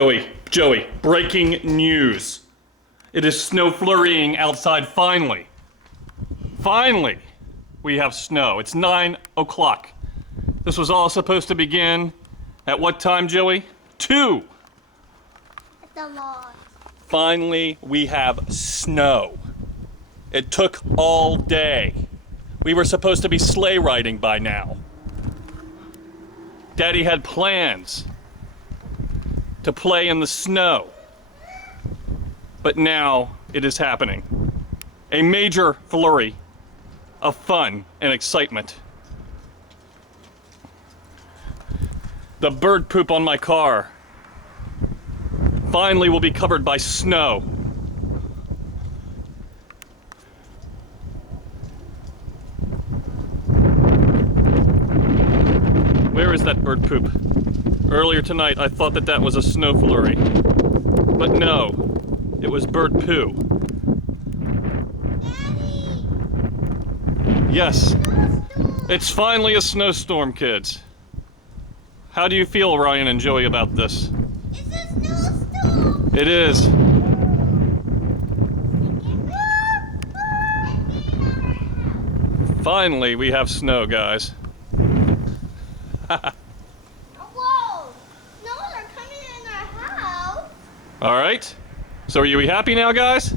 Joey, breaking news. It is snow flurrying outside finally. Finally, we have snow. It's 9 o'clock. This was all supposed to begin at what time, Joey? 2. It's a lot. Finally, we have snow. It took all day. We were supposed to be sleigh riding by now. Daddy had plans to play in the snow. But now it is happening. A major flurry of fun and excitement. The bird poop on my car finally will be covered by snow. Where is that bird poop? Earlier tonight I thought that was a snow flurry. But no, it was bird poo. Daddy! Yes, Snowstorm! it's finally a snowstorm, kids. How do you feel, Ryan and Joey, about this? It's a snowstorm! It is. Finally, we have snow, guys. Whoa! Snows are coming in our house! All right. So are you happy now, guys?